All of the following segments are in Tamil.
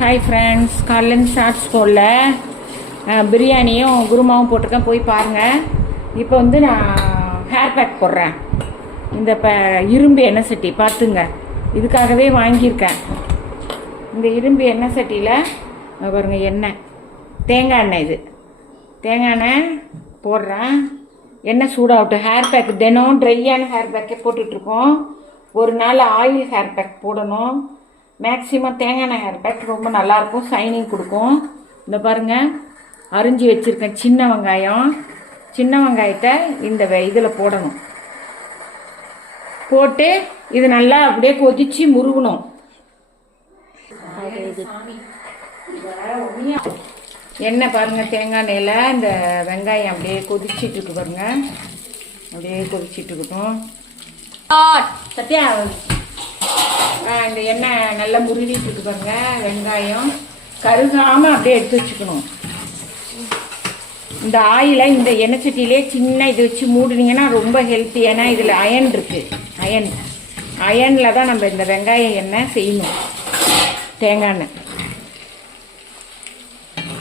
ஹாய் ஃப்ரெண்ட்ஸ், காலையிலேருந்து ஷார்ட்ஸ் போடல. பிரியாணியும் குருமாவும் போட்டிருக்கேன், போய் பாருங்கள். இப்போ வந்து நான் ஹேர் பேக் போடுறேன். இந்த இரும்பு எண்ணெய் சட்டி பார்த்துங்க, இதுக்காகவே வாங்கியிருக்கேன். இந்த இரும்பு எண்ணெய் சட்டியில் பாருங்கள், எண்ணெய் தேங்காய் எண்ணெய், இது தேங்காய் எண்ணெய் போடுறேன். எண்ணெய் சூடாகட்டும். ஹேர் பேக் தினம் ட்ரையான ஹேர் பேக்கே போட்டுட்ருக்கோம். ஒரு நாள் ஆயில் ஹேர் பேக் போடணும். மேக்ஸிமம் தேங்காய் எண்ணெய் ஹேர் பேக் ரொம்ப நல்லாயிருக்கும், ஷைனிங் கொடுக்கும். இந்த பாருங்கள், அரிஞ்சு வச்சுருக்கேன் சின்ன வெங்காயம். சின்ன வெங்காயத்தை இந்த இதில் போடணும். போட்டு இது நல்லா அப்படியே கொதித்து முருகணும். எண்ணெய் பாருங்கள், தேங்காய் எண்ணெயில் இந்த வெங்காயம் அப்படியே கொதிச்சிட்ருக்கு பாருங்கள். அப்படியே கொதிச்சிட்ருக்கட்டும். சத்யா, இந்த எண்ணெய் நல்லா முருகிட்டு இருக்கு பாருங்க. வெங்காயம் கருகாமல் அப்படியே எடுத்து வச்சுக்கணும். இந்த ஆயிலை இந்த எண்ணெய் சட்டியிலே சின்ன இது வச்சு மூடினீங்கன்னா ரொம்ப ஹெல்த்தி. ஏன்னா இதில் அயன் இருக்குது. அயனில் தான் நம்ம இந்த வெங்காய எண்ணெய் செய்யணும். தேங்காய் எண்ணெய்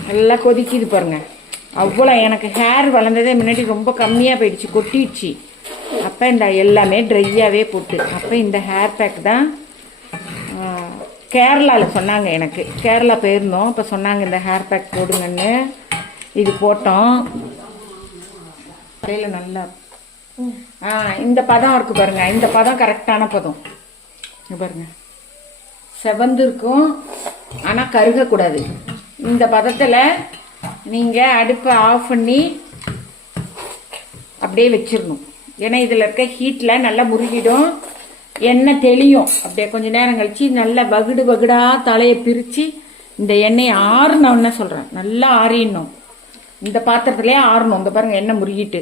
நல்லா கொதிக்குது பாருங்கள். அவ்வளோ எனக்கு ஹேர் வளர்ந்ததே முன்னாடி ரொம்ப கம்மியாக போயிடுச்சு, கொட்டிடுச்சு. அப்போ இந்த எல்லாமே ட்ரையாகவே போட்டு அப்போ இந்த ஹேர் பேக் தான் கேரளாவில் சொன்னாங்க. எனக்கு கேரளா போயிருந்தோம், இப்போ சொன்னாங்க இந்த ஹேர் பேக் போடுங்கன்னு. இது போட்டோம். கடையில் நல்லா இந்த பதம் இருக்குது பாருங்கள். இந்த பதம் கரெக்டான பதம். பாருங்கள், செவந்து இருக்கும், ஆனால் கருகக்கூடாது. இந்த பதத்தில் நீங்கள் அடுப்பை ஆஃப் பண்ணி அப்படியே வச்சிடணும். ஏன்னா இதில் இருக்க ஹீட்டில் நல்லா முருகிடும், எண்ணெய் தெளியும். அப்படியே கொஞ்சம் நேரம் கழித்து நல்லா வகுடாக தலையை பிரித்து இந்த எண்ணெயை ஆறணும்னு சொல்கிறேன். நல்லா ஆறிடணும். இந்த பாத்திரத்துலேயே ஆறணும். இந்த பாருங்கள், எண்ணெய் முருகிட்டு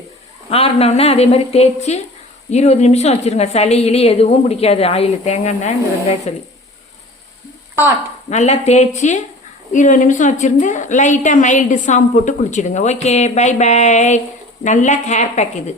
ஆறினோன்னா அதே மாதிரி தேய்ச்சி 20 நிமிஷம் வச்சுருங்க. சளியிலே எதுவும் பிடிக்காது. ஆயில், தேங்காய் எண்ணெய், இந்த வெங்காய சளி நல்லா தேய்ச்சி 20 நிமிஷம் வச்சுருந்து லைட்டாக மைல்டு ஷாம்பு போட்டு குளிச்சிடுங்க. Okay, bye bye. நல்லா ஹேர் பேக் இது.